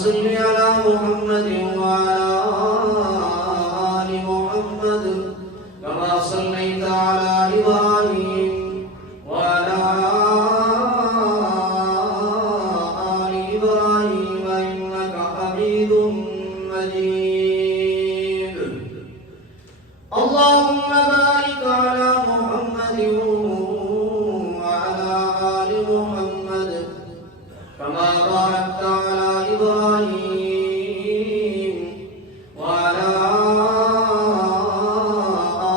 صل على محمد وعلى آل محمد كما صليت على إبراهيم وعلى آل إبراهيم إنك حميد مجيد. اللهم بارك على محمد وعلى آل محمد كما باركت على إبراهيم وعلى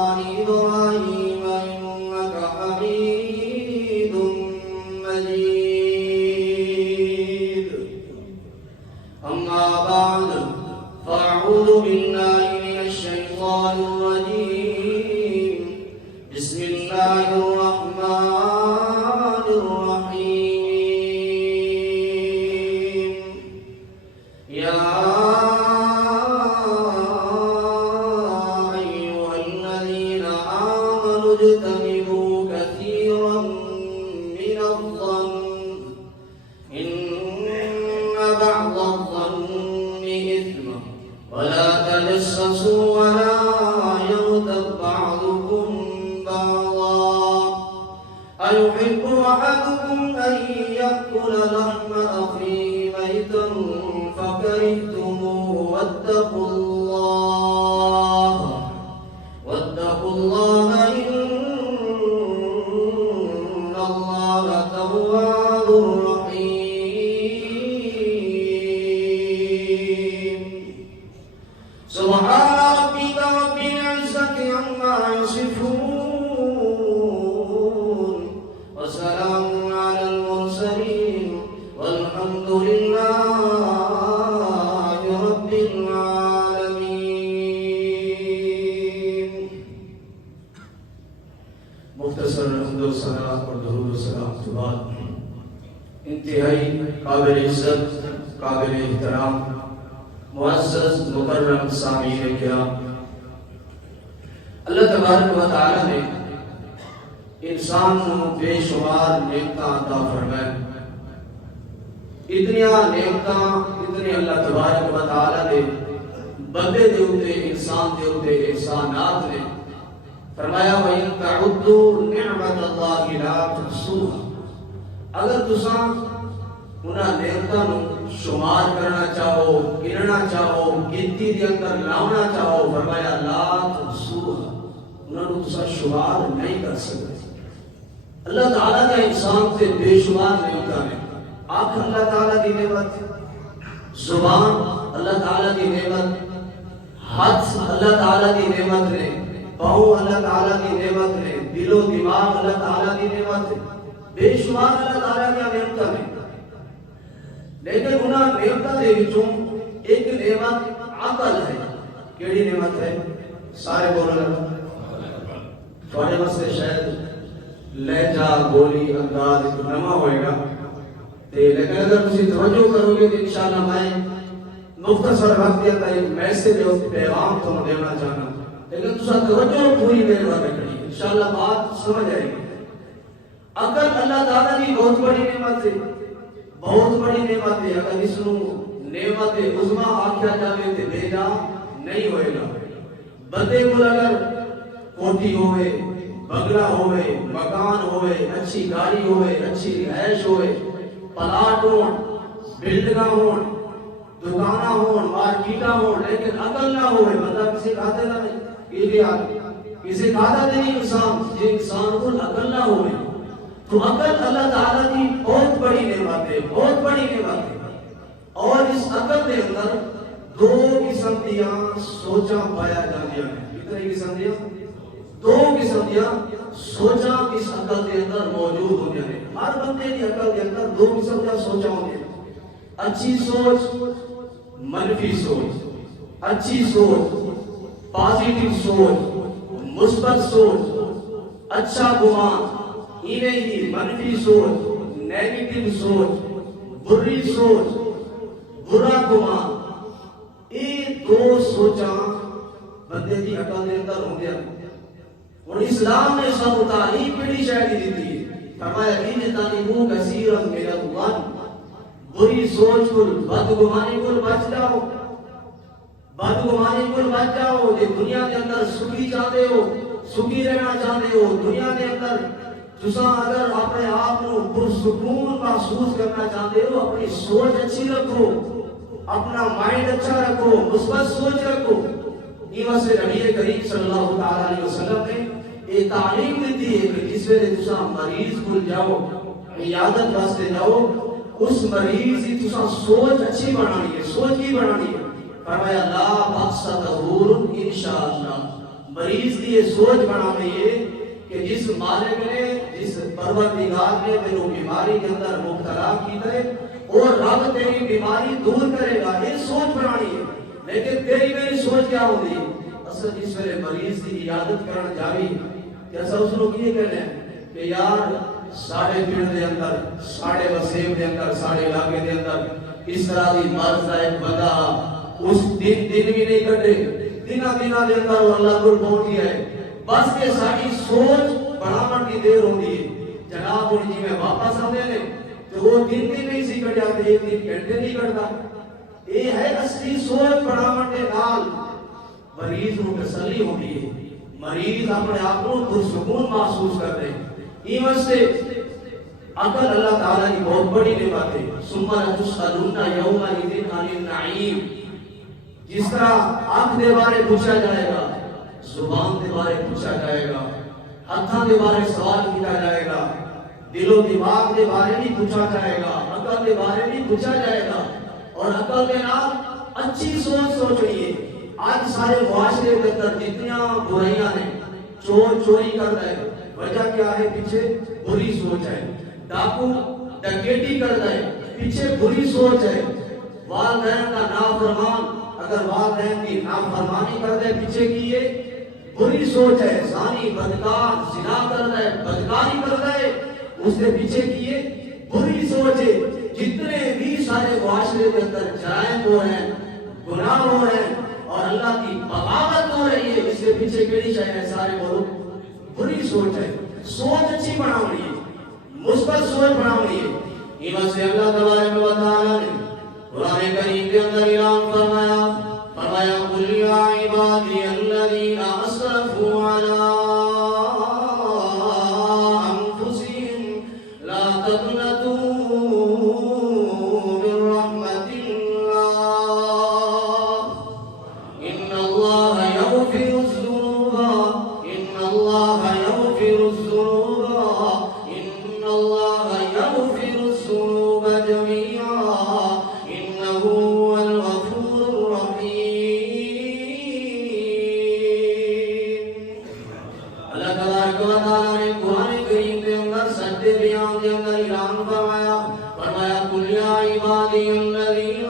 آل إبراهيم إنك حميد مجيد. أما بعد فأعوذ بالله من الشيطان الرجيم. بسم الله الرحمن الرحيم. يا أيها الذين آمنوا اجتنبوا كثيرا من الظن إن بعض الظن إثم ولا تجسسوا ولا يغتب بعضكم بعضا أيحب أحدكم أن يأكل لحم أخيه ميتا فكرهتموه واتقوا الله إن الله تواب رحيم. سبحان ربك رب العزة عما يصفون وسلام على المرسلين والحمد لله رب العالمين. مختصر حمد و ثنا اور درود و سلام کے بعد انتہائی قابل عزت، قابل احترام، معزز مکرم سامعین کرام، اللہ تبارک و تعالی نے انسان کو بے شمار نعمتاں عطا فرمائے. اتنی نعمتاں، اتنے اللہ تبارک و تعالی نے بندے دے اوتے، انسان دے اوتے احسانات نے فرمایا وَإِن تَعُدُّوا نِعْمَتَ اللَّهِ لَا تُحْصُوهَا. اگر تساں انہاں نعمتاں نوں شمار کرنا چاہو، گننا چاہو، گنتی دے اندر لاؤنا چاہو، فرمایا لا تحصوها، انہاں نوں تساں شمار نہیں کر سکتے. اللہ تعالیٰ کا انسان سے بے شمار نعمتاں نے. آنکھ اللہ تعالیٰ کی نعمت، زبان اللہ تعالیٰ کی نعمت، ہاتھ اللہ تعالیٰ کی نعمت نے، پاؤں اللہ تعالیٰ کی نعمت نے، دل و دماغ اللہ تعالیٰ کی نعمت ہے. بے شمار اللہ تعالیٰ کی نعمتاں نے. لیکن انہاں نعمتاں دے وچوں ایک نعمت عقل ہے. کیڑی نعمت ہے؟ سارے بولو. تھوڑے واسطے شاید لہجہ، بولی، انداز نواں ہوئے گا، لیکن اگر تسی توجہ کرو گے تو انشاءاللہ میں مختصر وقت کے اندر ایک میسج اور پیغام تمہیں دینا چاہنا. لیکن تسا توجہ پوری میرے وقت کریں، انشاءاللہ بات سمجھ آئے گی. عقل اللہ تعالیٰ کی بہت بڑی نعمت ہے، بہت بڑی نعمت ہے. اگر اس نو نعمت عظما آکھیا جاوے تے بے جا نہیں ہوئے گا. بندے کو اگر کوٹھی ہوئے، بنگلہ ہوئے، مکان ہوئے، اچھی گاڑی ہوئے، اچھی رہائش ہوئے، پلاٹ ہون، بلڈنگاں ہون، دکاناں ہون، مارکیٹاں ہون، لیکن عقل نہ ہوئے، بندہ کسی کھاتے نہ نہیں. کسی کھاتا نہیں انسان، جن انسان کو عقل نہ ہوئے. تو عقل اللہ تعالیٰ کی بہت بڑی نعمت ہے، بہت بڑی نعمت ہے. اور اس عقل کے اندر دو قسم دیاں سوچاں پایا جاندیاں ہیں. کتنے قسم دیاں؟ دو قسم دیاں سوچاں اس عقل کے اندر موجود ہوندیاں ہیں. ہر بندے کی عقل کے اندر دو قسم دیاں سوچاں ہوندیاں ہیں. اچھی سوچ، منفی سوچ. اچھی سوچ، پازیٹیو سوچ، مثبت سوچ، اچھا گمان. انہیں ہی منفی سوچ، نیگیٹو سوچ، بری سوچ، برا گمان. یہ دو سوچاں بندے کی عقل کے اندر ہوندیاں ہیں. اور اسلام نے سب تعلیم کیڑی شے دی دتی ہے؟ فرمایا اجتنبوا کثیرا من الظن. بری سوچ کو بدگمانی کو بچ جاؤ، بدگمانی کو بچ جاؤ۔ جی دنیا کے اندر سکھی چاہتے ہو، سکھی رہنا چاہتے ہو، دنیا کے اندر تساں اگر اپنے آپ کو پرسکون محسوس کرنا چاہتے ہو، اپنی سوچ اچھی رکھو، اپنا مائنڈ اچھا رکھو، مثبت سوچ رکھو۔ یہ واسطے نبی کریم صلی اللہ تعالی علیہ وسلم نے یہ تعلیم دیتی ہے کہ جس ویلے تساں مریض کو جاؤ، عیادت واسطے جاؤ، اس مریض کی تساں سوچ اچھی بنانی ہے، سوچ کی بنانی ہے۔ فرمایا لا بأس طہور انشاءاللہ، مریض کی یہ سوچ بنانی ہے کہ جس مالک نے، جس پروردگار نے تیرو بیماری کے اندر مبتلا کی ہے اور رب تیری بیماری دور کرے گا، یہ سوچ بنانی ہے۔ لیکن تیری میری سوچ کیا ہوتی ہے؟ اصل جس ویلے مریض کی عیادت کرنا جاوی کیسا اس لوگ یہ کہنے ہیں کہ یار ساڑھے پنڈ دے اندر، ساڑھے وسیب دے اندر، ساڑھے علاقے دے اندر اس طرح دی مرض دا ایک بندہ اس دن بھی نہیں کٹے، دنہ دے اندر وہ اللہ کو پہنچ گیا ہے، بس کہ ساری سوچ بڑھاوٹ کی دیر ہوتی ہے۔ جناب اور جی میں واپس آتے ہیں تو وہ دن بھی نہیں سی کٹ جاتے، ایک دن گھنٹے نہیں کٹتا۔ یہ ہے اصلی سوچ بڑھاوٹ کے نال مریض کو تسلی ہوتی ہے، مریض اپنے آپ کو پرسکون محسوس کرتے ہیں۔ یہ واسطے عقل اللہ تعالیٰ کی بہت بڑی نعمت ہے۔ ثم لتسألن یومئذ عن النعیم، جس طرح آنکھ دے بارے پوچھا جائے گا، زبان دے بارے پوچھا جائے گا، ہاتھاں دے بارے سوال کیا جائے گا، دل و دماغ دے بارے بھی پوچھا جائے گا، عقل دے بارے بھی پوچھا جائے گا۔ اور عقل کے نام اچھی سوچ سوچئیے۔ آج سارے معاشرے کے اندر جتنیاں برائیاں نے، چور چوری کرتا ہے، وجہ کیا ہے؟ پیچھے بری سوچ ہے۔ ڈاکو ڈکیٹی کرتا ہے، پیچھے بری سوچ ہے۔ والدین کا نافرمان اگر والدین کی نافرمانی کرتا ہے، پیچھے کی یہ بری سوچ ہے۔ زانی بدکار زنا کرتا ہے، بدکاری کرتا ہے، اس کے پیچھے کی یہ بری سوچ ہے۔ جتنے بھی سارے معاشرے کے اندر جرائم ہو رہے ہیں، گناہ ہو رہے ہیں اور اللہ کی بغاوت ہو رہی ہے، اس کے پیچھے کیڑی شے ہے؟ سارے بولو بری سوچ ہے۔ سوچ اچھی بناؤ ہے، مثبت سوچ بناؤ ہے۔ یہ واسطے اللہ تبارک و تعالی نے قرآن کریم کے اندر اعلان فرمایا قل یا عبادی الذین اسرفوا علی انفسہم لا تقنطوا من رحمت اللہ ان اللہ یغفر الذنوب ان اللہ یغفر الذنوب ان اللہ یغفر الذنوب جميعا انه هو الغفور الرحیم۔ اللہ تبارک و تعالی نے قرآن کریم کے اندر سجدے بیان کے اندر اعلان فرمایا قل یا عبادی الذین،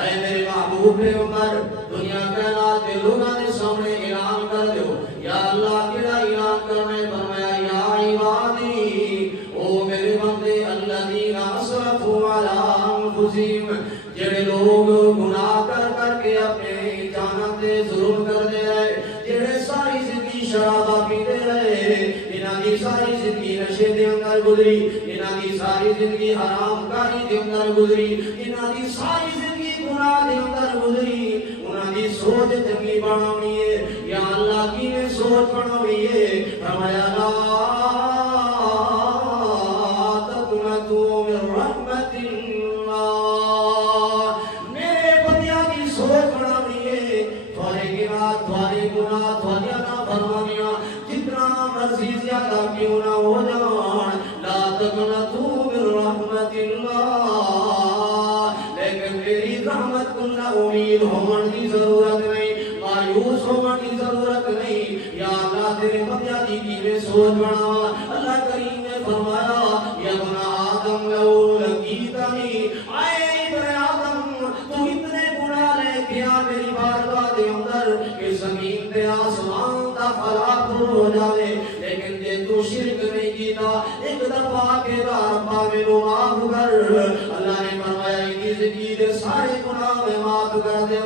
اے میرے محبوب پیغمبر دنیا کائنات کے لوگوں کے سامنے اعلان کر دو۔ یا اللہ کیڑا اعلان کرنا ہے؟ فرمایا یا عبادی، او میرے بندے الذین اسرفوا علی انفسہم، جڑے لوگ گناہ کر کے اپنے جاناں تے ظلم کرتے رہے، جڑے ساری زندگی شراباں پیتے رہے، انہاں دی ساری زندگی نشے دے اندر گزری، انہاں دی ساری زندگی حرام کاری دے اندر گزری، انہاں دی ساری زندگی گناہ دے اندر گزری۔ انہاں دی سوچ چنگی بناونی ہے، یا اللہ کی نے سوچ بناونی ہے۔ فرمایا لا تقنطوا من رحمت اللہ، میرے بندیاں کی سوچ بناونی ہے۔ تھوڑے گناہ تھوڑیاں نافرمانیاں جتنا مرضی زیادہ کیوں نہ ہو جان، لا تقنطوا من رحمت اللہ، لیکن میری رحمت کو نہ امید ہونے کی ضرورت نہیں، مایوس ہونے کی ضرورت نہیں۔ یا اللہ تیرے بندیاں کی سوچ بنا۔ اللہ کریم نے فرمایا یا ابن آدم لو لقیتنی، اے ابن آدم تو اتنے گناہ لے کے آ میری بارگاہ دے اندر کہ زمین تے آسمان دا فراق ہو جاوے، لیکن جے تو شرک نہیں کیتا ایک دفعہ کے ربا میرے معاف کر۔ اللہ نے فرمایا کہ زندگی دے سارے گناہ میں معاف کر دے،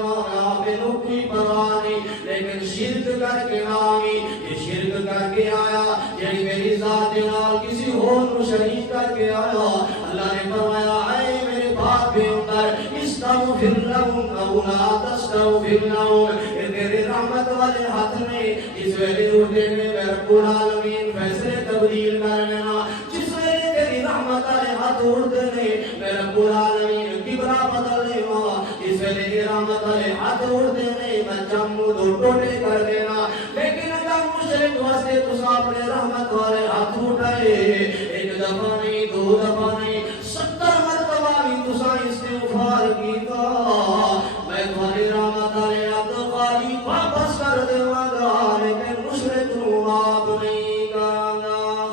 میرے کوئی پرواہ نہیں، لیکن شرک کر کے نہ آئی، یہ شرک کر کے آیا یعنی میری ذات نال کسی اور کو شریک کر کے آیا۔ اللہ نے فرمایا اے میرے تستغفر لهم او لا تستغفر لهم تیرے رحمت والے ہاتھ میں اس ویلے اٹھے میں رب العالمین فیصلے تبدیل کر لینا جس ویلے تیری رحمت والے ہاتھ اٹھتے میں رب العالمین کبرا بدل لینا اس ویلے تیری رحمت والے ہاتھ اٹھتے میں جمع دو ٹوٹے کر دینا لیکن اگر مشرک واسطے تو اپنے رحمت والے ہاتھ اٹھائے ایک دفعہ نہیں دو دفعہ نہیں 70 مرتبہ بھی تسا استغفار کیتا میں تمہاری رحمت والے ہاتھ خالی واپس کر دیواں گا لیکن مشرک نو معاف نہیں کراں گا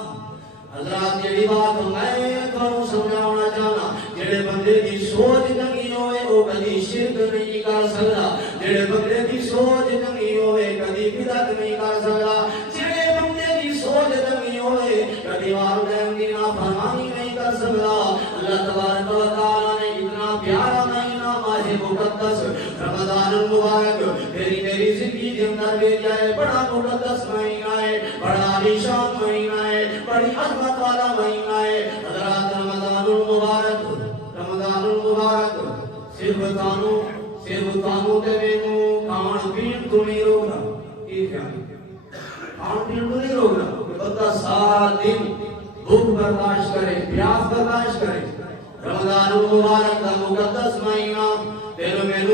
حضرات جڑی بات میں تانوں سمجھاونا چاہنا جڑے بندے دی سوچ چنگی ہوئے او کبھی شرک نہیں کر سکدا جڑے بندے دی سوچ چنگی ہوئے کبھی بدعت نہیں کر سکدا جڑے بندے دی سوچ چنگی ہوئے کبھی والدین دی نافرمانی نہیں کر سکدا اللہ تبارک و تعالی نے اتنا پیارا مہینہ ماہ مقدس رمضان المبارک میری زندگی کے اندر بھیجا ہے بڑا مقدس مہینہ ہے بڑا عالیشان مہینہ ہے بڑی عظمت والا مہینہ ہے حضرات رمضان المبارک صرف تانوں تے مینوں کھان پین تو نہیں روکنا یہ خیال کھان پین تو نہیں روکنا بندہ سارا دن بھوک برداشت کرے پیاس برداشت کرے رمضان المبارک کا مقدس مہینہ دل میں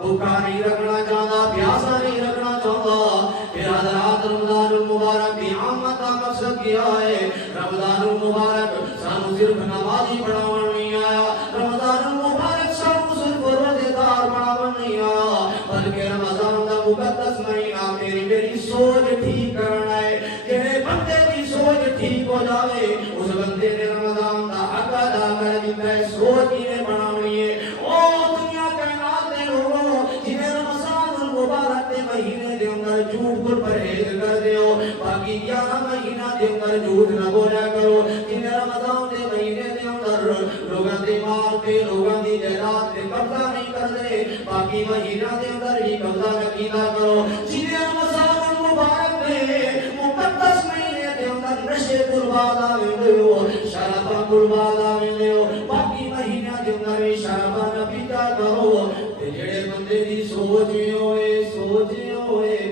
بھوکا نہیں رکھنا چاہتا پیاسا نہیں رکھنا چاہتا پھر حضرات رمضان المبارک کی آمد کا مقصد کیا ہے رمضان المبارک سانو صرف نمازی پڑھاون نہیں آیا رمضان المبارک سانو صرف روزے دار بناون نہیں آیا بلکہ رمضان کا مقدس مہینہ میری سوچ ٹھیک کرنا ہے کہ بندے کی سوچ ٹھیک ہو جائے اس بندے نے رمضان کا حق ادا کر دیتا ہے سوچ ہی نے بناونی ہے او دنیا کائنات دے لوگوں جنہیں رمضان المبارک کے مہینے دے اندر جھوٹ کو پرہیز کر دیو باقی 11 مہینہ دے اندر جھوٹ نہ بولا کرو جنہیں رمضان دے مہینے دے اندر لوگاں دے مال تے لوگاں دی جائیداد تے قبضہ نہیں کر دے باقی مہینہ دے اندر ہی قبضہ نہ کیتا کرو جنہیں رمضان المبارک دے مقدس مہینے دے اندر نشے قربان آویں ہو شراباں قربان آویں ہو باقی مہینہ دے اندر بھی شراباں نہ پیتا کرو تے جڑے بندے دی سوچ ہوئے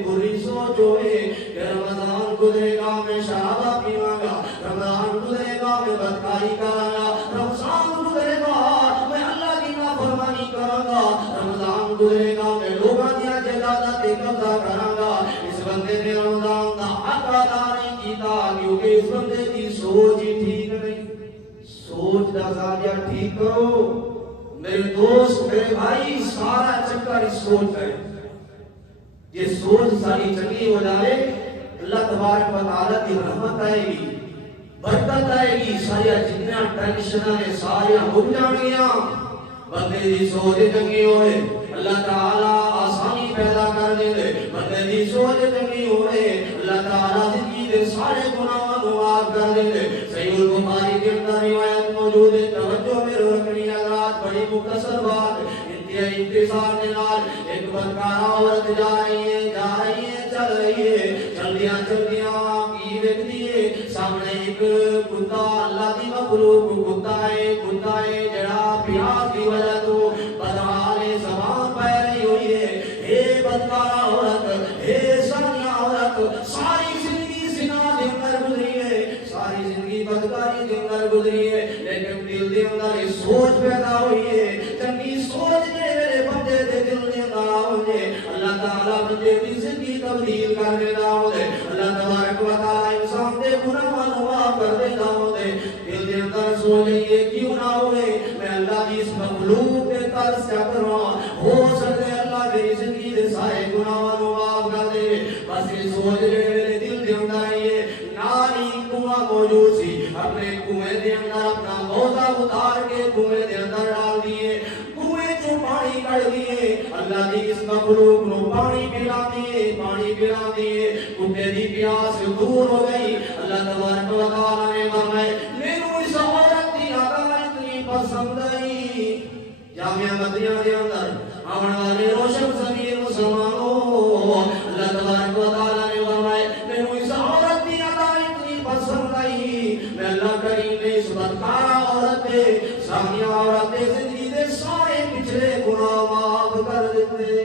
بری سوچ ہوئے کہ رمضان گزرے گا میں شراب پیواں گا رمضان گزرے گا میں بدکاری کراں گا رمضان گزرے گا میں اللہ کی نافرمانی کراں گا رمضان گزرے گا میں لوگاں دی جائیداد تے قبضہ کراں گا اس بندے نے رمضان دا حق ادا نہیں کیتا کیونکہ اس بندے دی سوچ ہی ٹھیک نہیں سوچ دا زاویہ ٹھیک کرو میرے دوست میرے بھائی سارا چکر اس سوچ ہے یہ سوچ ساری چنگی ہو جائے اللہ تبارک و تعالی کی رحمت آئے گی برکت آئے گی ساری جتنا ٹینشن ہے ساری ہو جانگیاں بندے دی سوچ چنگی ہوئے اللہ تعالی آسانی پیدا کر دے بندے دی سوچ چنگی ہوئے اللہ تعالی زندگی دے سارے گناہاں کو معاف کر دے صحیح البخاری کے اندر روایت موجود ہے توجہ میں رکھنی حضرات بڑی مختصر بات انتہائی انتصار کے نال ایک بدکار عورت جا رہی ہے چل رہی ہے چلدیاں کی دیکھتی ہے سامنے ایک کتا اللہ دی مخلوق کتا ہے جڑا پیاس کی وجہ تو بدحال زبان پہ رہی ہوئی ہے اے بدکار عورت اے سانیہ عورت ساری زندگی زنا دے اندر گزری ہے ساری زندگی بدکاری دے اندر گزری ہے لیکن دل دے اندر یہ سوچ پیدا ہوئی ہے چنگی سوچ نے میرے بندے دے دل دے اندر آؤں اللہ تعالیٰ بندے دی زندگی تبدیل کر دیتا ہوں اللہ تبارک و تعالیٰ انسان دے گناہاں معاف کر دیتا ہوں دل دے اندر سوچ یہ کیوں نہ ہوئے میں اللہ کی اس مخلوق پہ ترس کیا کروں ہو سکتے اللہ میری زندگی دے سارے گناہاں معاف کر دے بس یہ سوچ میرے دل دے اندر یہ ناری کنواں موجود سی اپنے کنویں دے اندر اپنا موزہ اتار کے کنویں دے اندر ڈال دیے کنویں چوں پانی کڑ دیے اللہ دی اس مخلوق نو پانی پلا دیے کتے دی پیاس دور ہو گئی اللہ تبارک و تعالی نے فرمائے مینوں اس عورت دی ادا اتنی پسند آئی جامعہ مدینہ دے اندر آون والے روشن ضمیر مسلمانوں اللہ تبارک و تعالی نے فرمائے مینوں اس عورت دی ادا اتنی پسند آئی میں اللہ کریم نے اس بدکار عورت سامعہ عورت ساڈے زندگی دے سارے پچھلے گناہ معاف کر دیتے.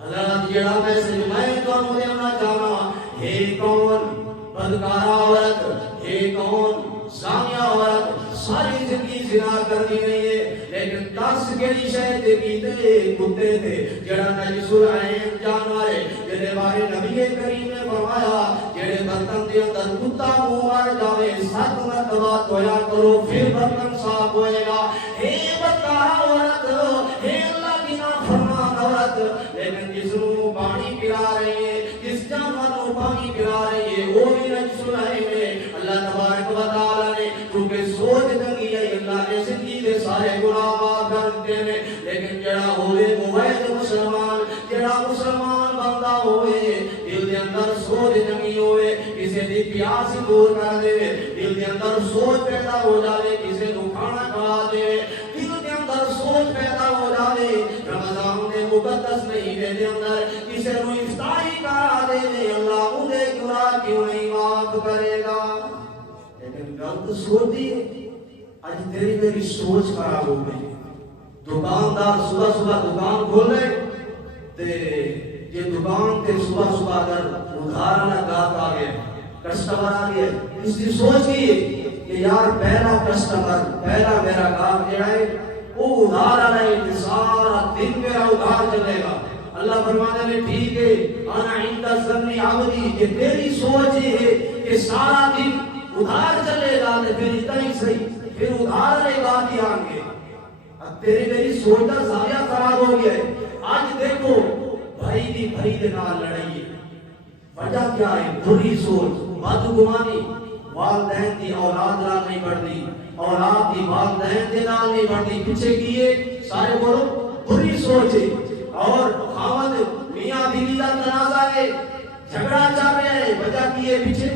حضرت جڑا میسج میں تانوں دینا چاہنا ہے کون بدکارا عورت ہے کون زانیہ عورت ساری زندگی زنا کرنی نہیں ہے لیکن 10 کیڑی شے تے کیتے کتے تے جڑا نجس العین جانور ہے جڑے بارے نبی کریم نے فرمایا جڑے برتن دے اندر کتا منہ مار جاوے 7 مرتبہ دعا کرو پھر برتن صاف ہوئے گا. اے بدکارا عورت اے اللہ کی نافرمان عورت لیکن جس نو پانی پلا رہی ہے جس جانور نو پانی پلا رہی ہے وہ بھی نجس العین ہے. اللہ تبارک و تعالی نے کیونکہ سوچ چنگی ہے اللہ نے زندگی دے سارے گناہ معاف کر دیتے ہیں لیکن جڑا ہوئے موحد مسلمان جڑا مسلمان بندہ ہوئے دل دے اندر سوچ چنگی ہوئے کسی دی پیاس دور کر دے دل دے اندر سوچ پیدا ہو جائے کسی کو کھانا کھلا دے دل دے اندر سوچ پیدا ہو جائے رمضان دے مقدس مہینے دے اندر کسی کو افطاری کرا دے اللہ انہیں گناہ کیوں نہیں معاف کرے گا. لیکن غلط سوچ دی آج تیری میری سوچ خراب ہو گئی. دکاندار صبح صبح دکان کھولے تے یہ دکان تے صبح صبح اگر ادھار نہ گاہک آ گئے کسٹمر آ گئے اس کی سوچ کی کہ یار پہلا کسٹمر پہلا میرا گاہک جو ہے وہ ادھار آ رہا ہے سارا دن میرا ادھار چلے گا. اللہ فرمانے میں ٹھیک ہے انا عند ظن عبدی کہ تیری سوچ یہ ہے کہ سارا دن ادھار چلے گا تو پھر اتنا ہی صحیح پھر ادھار لے گا بھی آئیں گے. اب تیری میری سوچ کا ضائع خراب ہو گیا ہے. آج دیکھو بھائی کی بھائی کے نال لڑائی ہے وجہ کیا ہے بری سوچ بدگمانی والدین کی اولاد نال نہیں بڑھتی اولاد کی والدین کے نال نہیں بڑھتی پیچھے کیے سارے بولو بری سوچ ہے. اور خاوند میاں بیوی کا تنازع ہے جھگڑا چل رہا ہے وجہ کیے پیچھے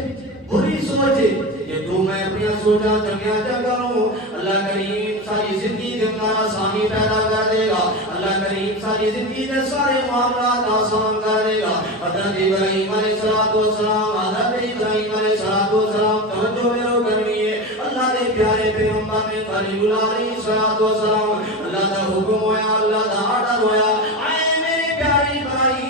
بری سوچ ہے. یہ تو میں اپنی سوچا چنگیا چا کروں اللہ کریم ساری زندگی کے اندر آسانی پیدا کر دے گا. اللہ کریم ساری زندگی کے سارے معاملات آسان کر دے گا. حضرت ابراہیم علیہ السلام حضرت ابراہیم علیہ السلام توجہ میرو کرنی ہے اللہ دے پیارے پیغمبر نے خلیل اللہ علیہ السلام اللہ دا حکم ہویا اللہ دا آرڈر ہویا اے میرے پیارے ابراہیم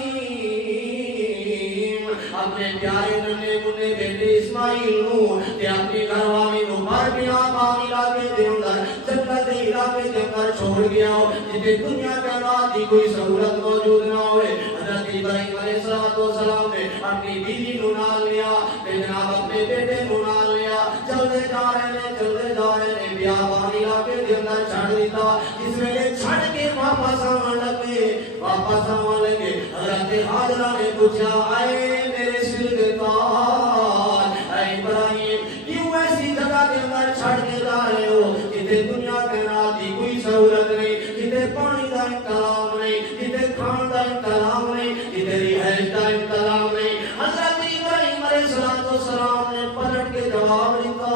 اپنے پیارے ننے منے بیٹے اسماعیل نو تے اپنی گھر والی نو مر گیا پانی علاقے دے اندر جنت دے علاقے دے اندر چھوڑ گیا جتے دنیا کے بعد دی کوئی سہولت موجود نہ ہوئے. حضرت ابراہیم علیہ السلام نے اپنی بیوی نو نال لیا تے جناب اپنے بیٹے نو نال لیا چلتے جا رہے نے بیاہ پانی علاقے دے اندر چھڑ دیتا. اس ویلے چھڑ کے واپس آون لگے حضرت حاجرہ نے پوچھا اے میرے سر کے تاج اے ابراہیم کیوں ایسی جگہ کے اندر چھڑ کے جا رہے ہو جتے دنیا کے نال دی کوئی سہولت نہیں جتے پانی دا انتظام نہیں جتے کھان دا انتظام نہیں جتے رہائش دا انتظام نہیں. حضرت ابراہیم علیہ السلام نے پلٹ کے جواب دیتا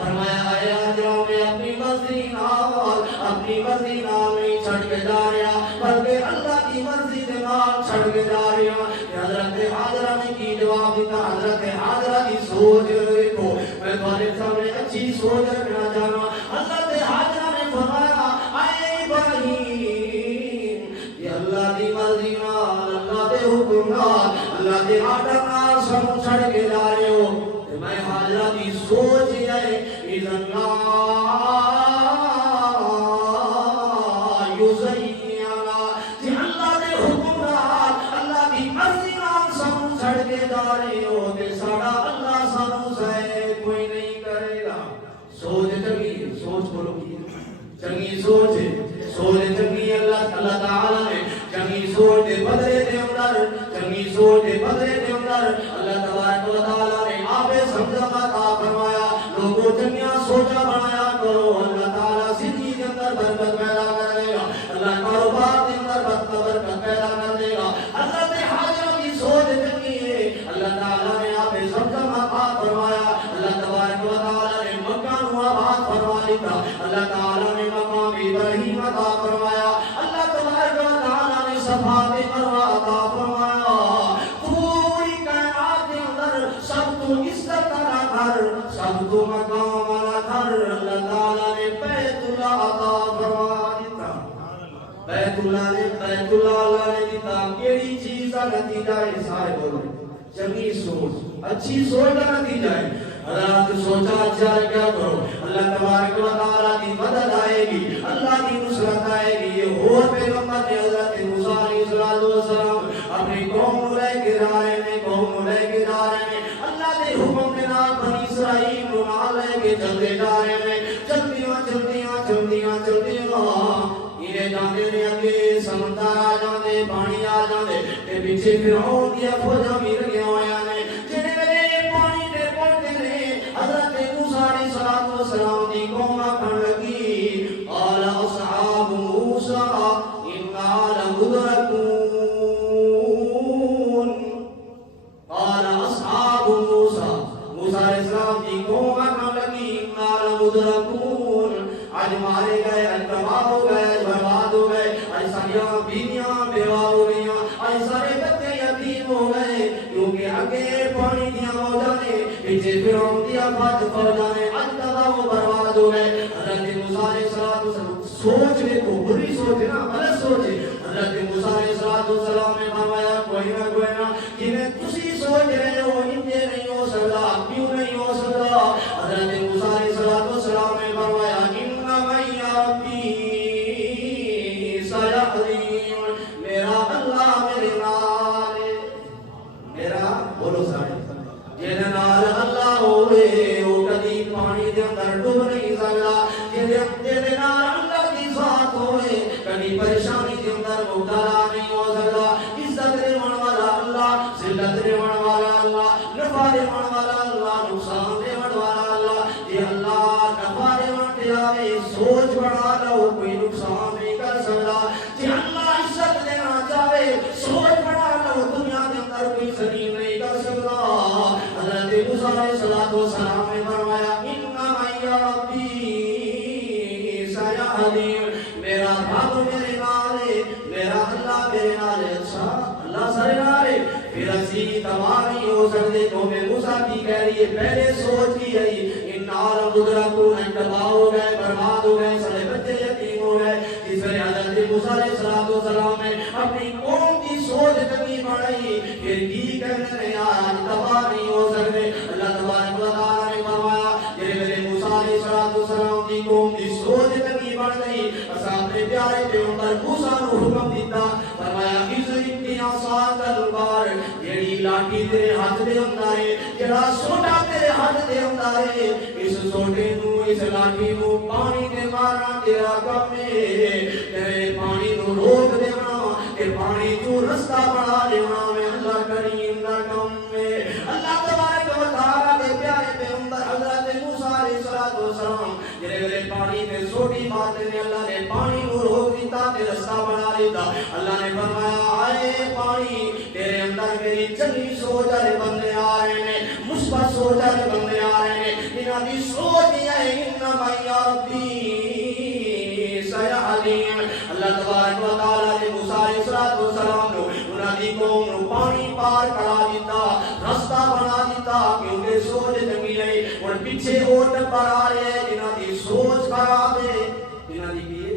فرمایا اے حاجرہ میں اپنی مرضی نال نہیں چھڑ کے جا رہا بلکہ اللہ کی مرضی کے نال چھڑ کے جا رہا. حضرت حاجرہ نے کی جواب دیتا حضرت حاجرہ کی سوچ دیکھو میں تمہارے سامنے اچھی سوچ رکھنا چاہنا. حضرت حاجرہ نے فرمایا اے ابراہیم یہ اللہ کی مرضی نال اللہ دے حکم نال اللہ دے آرڈر نال سب چھڑ کے جا رہے ہو میں حاجرہ کی سوچ ہے اذن اللہ یزینا جی اللہ دے حکم نال اللہ دی مرضی نال سب چھڑ کے جا رہے ہو تے ساڈا اللہ سانو سہ کوئی نہیں کرے گا. سوچ چنگی سوچ بولو چنگی سوچ چنگی اللہ تعالی نے چنگی سوچ دے بدلے دے اندر چنگی سوچ دے بدلے دے اندر اللہ تبارک و تعالی نے آپ سمجھا عطا فرمایا. لوگوں چنگیاں سوچا بنایا کرو اللہ تعالی زندگی کے اندر برکت پیدا کر دے گا. اللہ کاروبار کے اندر برکت پیدا کر دے گا. حضرت حاجرہ کی سوچ چنگی ہے اللہ تعالی نے آپ سمجھا عطا فرمایا. اللہ تبارک و تعالی نے مکہ نو آباد فرما دیا. اللہ تعالی نے مقام ابراہیم عطا فرمایا. اللہ تبارک و تعالی نے صفا تے مروہ عطا فرمایا. پوری کائنات کے اندر سب تو عزت والا گھر سب تو مقام والا گھر اللہ تعالی نے بیت اللہ عطا بیت اللہ اللہ نے دیتا کیڑی چیز کا نتیجہ ہے سارے بولو چنگی سوچ اچھی سوچ کا نتیجہ ہے حضرات سوچا اچھا کیا کرو اللہ تبارک و تعالیٰ کی مدد آئے گی اللہ کی نصرت آئے گی یہ ہو پیغمبر نے حضرت موسیٰ علیہ السلام اپنی قوم لے کے جا رہے ہیں اللہ کے حکم کے نال بنی اسرائیل کو نال لے کے چلتے جا رہے ہیں چلدیاں یہ جاندے نے اگے سمندر آ جاندے پانی آ جاندے تے پیچھے فرعون دی فوجاں بھی لگیاں ہویاں نے جڑے ویلے پانی دے پہنچے نے حضرت موسیٰ علیہ السلام دی قوم آکھن لگی قال اصحاب موسیٰ انا لمدرکون قال اصحاب موسیٰ علیہ السلام دی قوم آکھن لگی انا لمدرکون آج مارے گئے آج تباہ ہو گئے آج برباد ہو گئے آج ساریاں بیویاں بیوہ ہو گئیاں آج سارے بچے یتیم ہو گئے کیونکہ آگے پانی دیا موجہ نے پیچھے فرعون دیا فوجاں نے آج تباہ و برباد ہو گئے حضرت موسیٰ علیہ السلام سوچ لے کو بری سوچ نا غلط سوچے حضرت موسیٰ علیہ السلام نے فرمایا کوئی نہ جنہیں تسی سوچ رہے ہو انجے نہیں ہو سکتا کیوں نہیں ہو سکتا حضرت موسیٰ علیہ السلام نے فرمایا میرا اللہ میرے نال میرا بولو سارے جن نال اللہ ہوئے وہ کبھی پانی دے اندر ڈوب نہیں سکتا جن نال اللہ کی ذات ہوئے کبھی پریشانی دے اندر مبتلا نہیں ہو سکتا عزت دینے والا اللہ ذلت دینے والا اللہ نفع دینے والا اللہ نقصان دینے والا اللہ یہ اللہ نفع دینے آئے سوچ بڑھا لو کوئی نقصان نہیں کر سکتا یہ اللہ عزت دینا چاہے سوچ بڑھا لو دنیا کے اندر کوئی زمین نہیں کر سکتا حضرت موسیٰ علیہ السلام نے فرمایا انما یا ربی سیہدین میرا رب میرے نالے میرا اللہ میرے نالے اچھا اللہ سارے نالے پھر اسی تباہ نہیں ہو سکتے قوم موسیٰ کی کہہ رہی ہے پہلے سوچ کی ہے انہا لمدرکون تباہ ہو گئے برباد ہو گئے سارے بچے یتیم ہو گئے جس میں حضرت موسیٰ علیہ السلام نے اپنی قوم کی سوچ تنگی بڑھائی پھر کی کہنے نہیں آج تباہ نہیں ہو سکتے اللہ تبارک و تعالیٰ نے فرمایا جنہیں میرے موسیٰ علیہ السلام کی قوم کی سوچ تنگی بڑھ گئی اسا اپنے پیارے پیغمبر موسیٰ کو حکم دیتا فرمایا اضرب بعصاک البحر جیڑی لاٹھی تیرے ہاتھ دے اندر ہے جڑا سوٹا تیرے ہاتھ دے اندر ہے اس سوٹے نو اس لاٹھی نو پانی دے مارنا تیرا کم ہے تیرے پانی نو روک دینا تے پانی تو رستہ بنا دینا میں اللہ کریم دا کم ہے اللہ تبارک و تعالیٰ کے پیارے پیغمبر حضرت موسیٰ علیہ السلام جنہیں میرے پانی میں سوٹی باتیں نے اللہ نے پانی نو روک دیتا تے رستہ بنا دیتا اللہ نے فرمایا آئے پانی تیرے اندر میری چنگی سوچ والے بندے آ رہے ہیں مثبت سوچ والے بندے آ رہے ہیں جنہاں دی سوچ یہ ہے انما یا ربی سیہدین اللہ تبارک و تعالیٰ نے موسیٰ علیہ السلام کو انہاں دی قوم نو پانی پار کرا دیتا رستہ بنا دیتا کیونکہ سوچ چنگی نہیں اور پیچھے وہ ٹبر آ رہے ہیں جنہاں دی سوچ خراب ہے جنہاں دی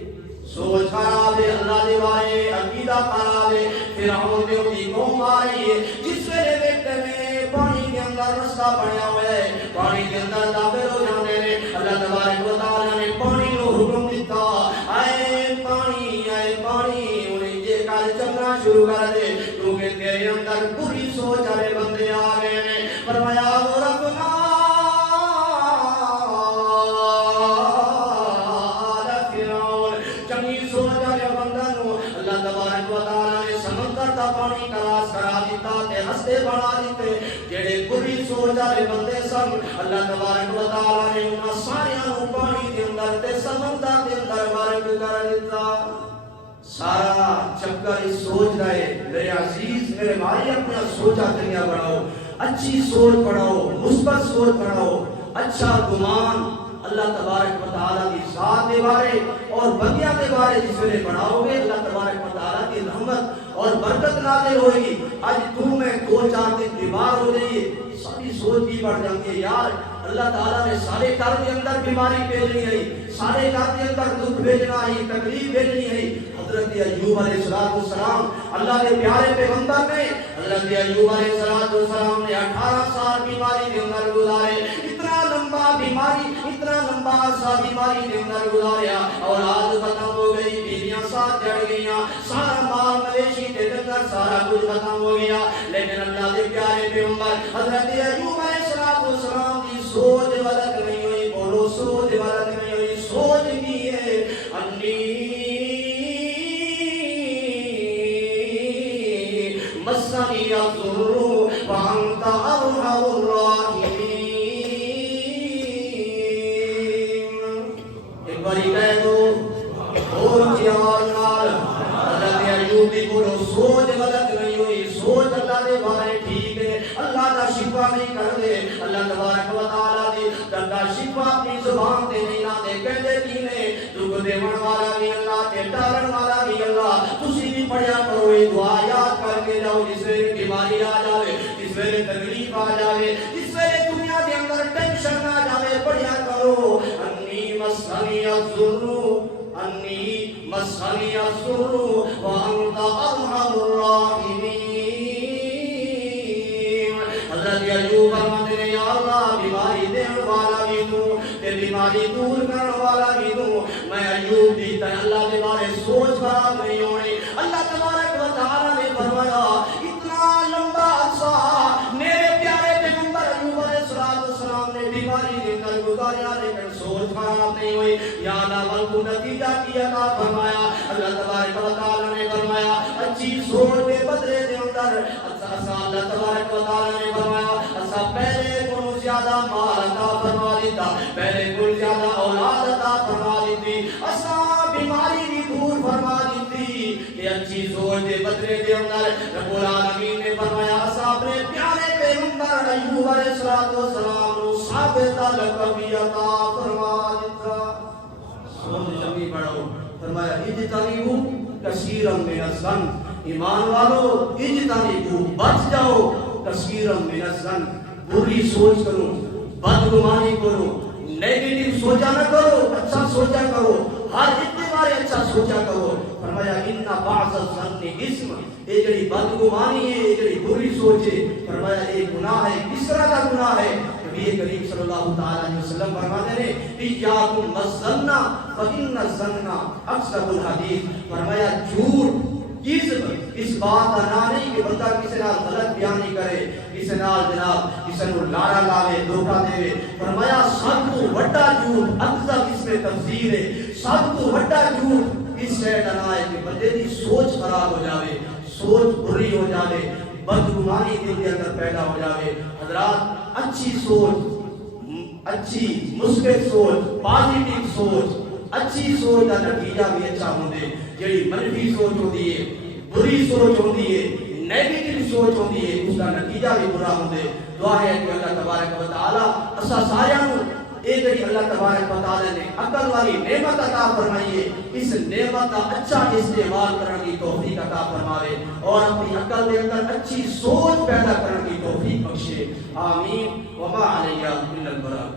سوچ خراب ہے اللہ دے بارے عقیدہ خراب ہے فرعون دے دی قوم آ رہی ہے جس ویلے دیکھتے ہیں پانی کے اندر رستہ بنیا ہوا ہے پانی کے اندر داخل ہو جانے نے اللہ تبارک و تعالیٰ نے پانی کو حکم دیتا اے پانی انہیں یہ کال چلنا شروع کر دے کیونکہ تیرے اندر بری سوچ والے بندے آ گئے ہیں فرمایا ربنا پانی کلاس کرا دیتا تے رستے بنا دیتے جڑے بری سوچ والے بندے سن اللہ تبارک و تعالیٰ نے انہاں ساریاں پانی دے اندر تے سمندر دے اندر غرق کر دیتا سارا چکر اس سوچ دا ہے میرے عزیز میرے بھائی اپنا سوچا طریقہ بڑھاؤ اچھی سوچ بڑھاؤ مثبت سوچ بڑھاؤ اچھا گمان اللہ تبارک و تعالیٰ کی ذات کے بارے اور بندیاں کے بارے جس ویلے بڑھاؤ گے اللہ تبارک و تعالیٰ کی رحمت اور برکت نازل ہوئے گی. آج تو میں 2-4 دن بیمار ہو جائیے ساری سوچ بھی بڑھ جاتی ہے یار اللہ تعالیٰ نے سارے گھر کے اندر بیماری بھیجنی ہے، سارے گھر کے اندر دکھ بھیجنا ہے، تکلیف بھیجنی ہے۔ حضرت ایوب علیہ السلام اللہ کے پیارے پیغمبر نے حضرت ایوب علیہ السلام نے 18 سال بیماری کے اندر گزارے، اتنا لمبا بیماری، اتنا لمبا عرصہ بیماری کے اندر گزاریا، اولاد ختم ہو گئی، بیویاں ساتھ جڑ گئیاں، سارا مال مویشی کے اندر سارا کچھ ختم ہو گیا، لیکن اللہ کے پیارے پیغمبر حضرت ایوب علیہ السلام کی سوچ غلط نہیں ہوئی، بولو سوچ غلط نہیں ہوئی، سوچ کی ہے انی مسنی الضر وانت ارحم الراحمین۔ ایک باری کہہ دو اور کی آواز نال حضرت ایوب دی بولو سوچ غلط نہیں ہوئی، سوچ اللہ دے بارے ٹھیک ہے، اللہ دا شفا نہیں کر دے، اللہ تبارک و تعالیٰ دی دا شفا اپنی زبان تے نہیں لا دے، کہندے کی نے دکھ دیون والا بھی اللہ تے ٹالن والا بھی اللہ۔ تسی بھی پڑھیا کرو یہ دعا یاد کر کے جاؤ، جس ویلے بیماری آ جاوے، جس ویلے تکلیف آ جاوے، جس ویلے دنیا دے اندر ٹینشن آ جاوے، پڑھیا کرو انی مسنی الضر انی مسنی الضر وانت ارحم الراحمین۔ حضرت ایوب فرماتے ہیں یا اللہ بیماری دین والا بھی تو تے بیماری دور کرنے والا بھی تو، میں ایوب دی تے اللہ کے بارے سوچ خراب نہیں ہونی۔ اللہ تبارک و تعالیٰ نے فرمایا اتنا لمبا عرصہ میرے پیارے پیغمبر ایوب علیہ السلام نے بیماری دے کر گزاریا، لیکن سوچ خراب نہیں ہوئی، یا اللہ کو نتیجہ کیا عطا فرمایا۔ اللہ تبارک و تعالیٰ نے فرمایا اچھی سوچ کے بدلے دے اندر اللہ تبارک و تعالیٰ نے فرمایا اسا پہلے کو زیادہ مال عطا فرما دیتا، پہلے کو زیادہ اولاد عطا فرما دیتی، اسا بیماری بھی دور فرما دیتی کہ اچھی سوچ کے بدلے دے اندر رب العالمین نے فرمایا اسا اپنے پیارے پیغمبر ایوب علیہ السلام کو ثابت لقب عطا فرما دیتا۔ سوچ جمی پڑھو، فرمایا اجتنبوا کثیرا من الظن، ایمان والو اجتنبوا بچ جاؤ کثیرا من الظن، بری سوچ کرو، بدگمانی کرو، نیگیٹو سوچا نہ کرو، اچھا سوچا کرو، ہر اتبار اچھا سوچا کرو۔ فرمایا ان بعض الظن اسم، یہ جڑی بدگمانی ہے، یہ جڑی بری سوچ ہے، فرمایا یہ گناہ ہے۔ کس طرح کا گناہ ہے؟ نبی کریم صلی اللہ تعالی علیہ وسلم فرماتے ہیں ایاکم والظن فإن الظن اکذب الحدیث، فرمایا جھوٹ کذب اس بات کا نام نہیں کہ بندہ کسی نال غلط بیانی کرے، کسی نال جناب کسی نو لارا لاوے، دھوکا دے۔ فرمایا سب تو بڑا جھوٹ اکذب اس میں تفسیر ہے، سب تو بڑا جھوٹ اس سے ڈرنا ہے کہ بندے دی سوچ خراب ہو جاوے، سوچ بری ہو جاوے، بدگمانی دل کے اندر پیدا ہو جاوے۔ حضرات اچھی سوچ، اچھی مثبت سوچ، پازیٹیو سوچ، اچھی سوچ کا نتیجہ بھی اچھا ہوندے، جڑی منفی سوچ ہوندی ہے، بری سوچ ہوندی ہے، نیگیٹو سوچ ہوندی ہے، اس کا نتیجہ بھی برا ہوندے۔ دعا ہے کہ اللہ تبارک و تعالی اسا سارے نو اے جڑی اللہ تبارک و تعالی نے عقل والی نعمت عطا فرمائی ہے، اس نعمت کا اچھا استعمال کرنے کی توفیق عطا فرمائے اور اپنی عقل کے اندر اچھی سوچ پیدا کرنے کی توفیق بخشے، آمین۔ وما علیہ الا البلاغ۔